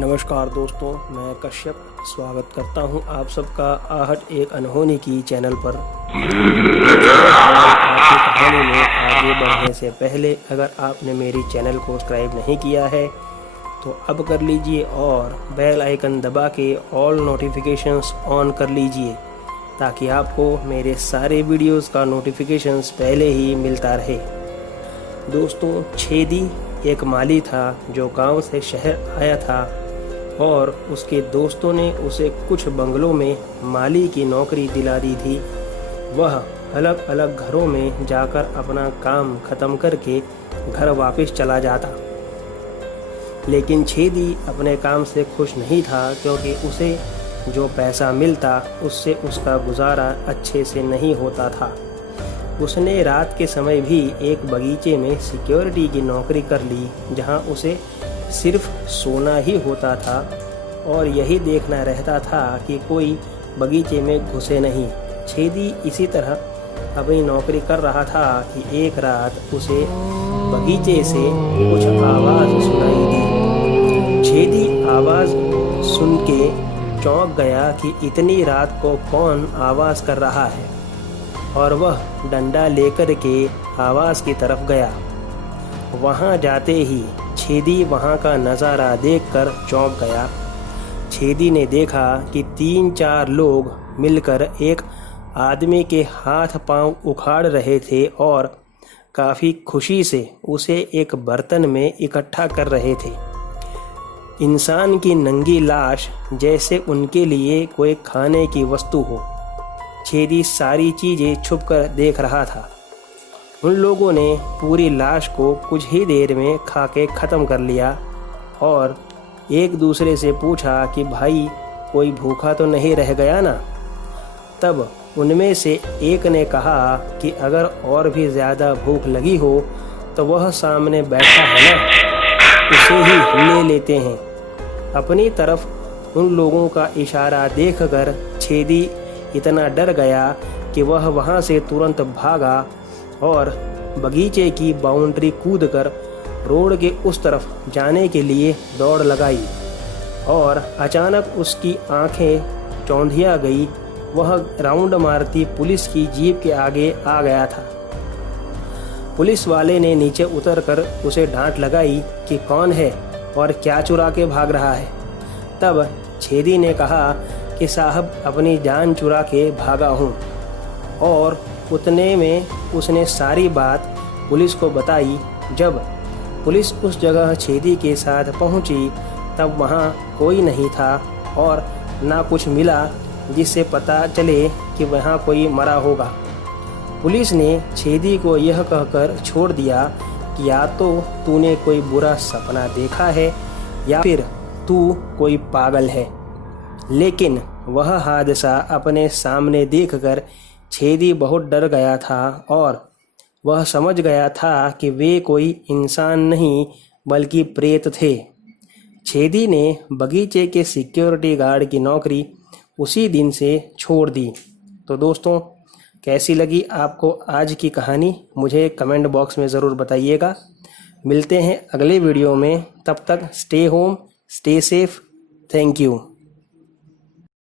नमस्कार दोस्तों, मैं कश्यप स्वागत करता हूं आप सबका आहट एक अनहोनी की चैनल पर। आपकी कहानी में आगे बढ़ने से पहले अगर आपने मेरी चैनल को सब्सक्राइब नहीं किया है तो अब कर लीजिए और बेल आइकन दबा के ऑल नोटिफिकेशंस ऑन कर लीजिए ताकि आपको मेरे सारे वीडियोस का नोटिफिकेशंस पहले ही मिलता रहे। दोस्तों, छेदी एक माली था जो गांव से शहर आया था और उसके दोस्तों ने उसे कुछ बंगलों में माली की नौकरी दिला दी थी। वह अलग अलग घरों में जाकर अपना काम खत्म करके घर वापस चला जाता, लेकिन छेदी अपने काम से खुश नहीं था क्योंकि उसे जो पैसा मिलता उससे उसका गुजारा अच्छे से नहीं होता था। उसने रात के समय भी एक बगीचे में सिक्योरिटी की नौकरी कर ली जहां उसे सिर्फ सोना ही होता था और यही देखना रहता था कि कोई बगीचे में घुसे नहीं। छेदी इसी तरह अपनी नौकरी कर रहा था कि एक रात उसे बगीचे से कुछ आवाज़ सुनाई दी। छेदी आवाज़ सुन के चौंक गया कि इतनी रात को कौन आवाज़ कर रहा है और वह डंडा लेकर के आवाज़ की तरफ गया। वहाँ जाते ही छेदी वहाँ का नज़ारा देखकर चौंक गया। छेदी ने देखा कि 3-4 लोग मिलकर एक आदमी के हाथ पांव उखाड़ रहे थे और काफ़ी खुशी से उसे एक बर्तन में इकट्ठा कर रहे थे। इंसान की नंगी लाश जैसे उनके लिए कोई खाने की वस्तु हो। छेदी सारी चीज़ें छुपकर देख रहा था। उन लोगों ने पूरी लाश को कुछ ही देर में खा के ख़त्म कर लिया और एक दूसरे से पूछा कि भाई कोई भूखा तो नहीं रह गया ना। तब उनमें से एक ने कहा कि अगर और भी ज़्यादा भूख लगी हो तो वह सामने बैठा है ना, उसे ही ले लेते हैं। अपनी तरफ उन लोगों का इशारा देखकर छेदी इतना डर गया कि वह वहाँ से तुरंत भागा और बगीचे की बाउंड्री कूदकर रोड के उस तरफ जाने के लिए दौड़ लगाई और अचानक उसकी आंखें चौंधिया गई। वह राउंड मारती पुलिस की जीप के आगे आ गया था। पुलिस वाले ने नीचे उतरकर उसे डांट लगाई कि कौन है और क्या चुरा के भाग रहा है। तब छेदी ने कहा कि साहब अपनी जान चुरा के भागा हूँ, और उतने में उसने सारी बात पुलिस को बताई। जब पुलिस उस जगह छेदी के साथ पहुंची तब वहां कोई नहीं था और ना कुछ मिला जिससे पता चले कि वहां कोई मरा होगा। पुलिस ने छेदी को यह कहकर छोड़ दिया कि या तो तूने कोई बुरा सपना देखा है या फिर तू कोई पागल है। लेकिन वह हादसा अपने सामने देखकर छेदी बहुत डर गया था और वह समझ गया था कि वे कोई इंसान नहीं बल्कि प्रेत थे। छेदी ने बगीचे के सिक्योरिटी गार्ड की नौकरी उसी दिन से छोड़ दी। तो दोस्तों, कैसी लगी आपको आज की कहानी मुझे कमेंट बॉक्स में ज़रूर बताइएगा। मिलते हैं अगले वीडियो में, तब तक stay home, stay safe. Thank you.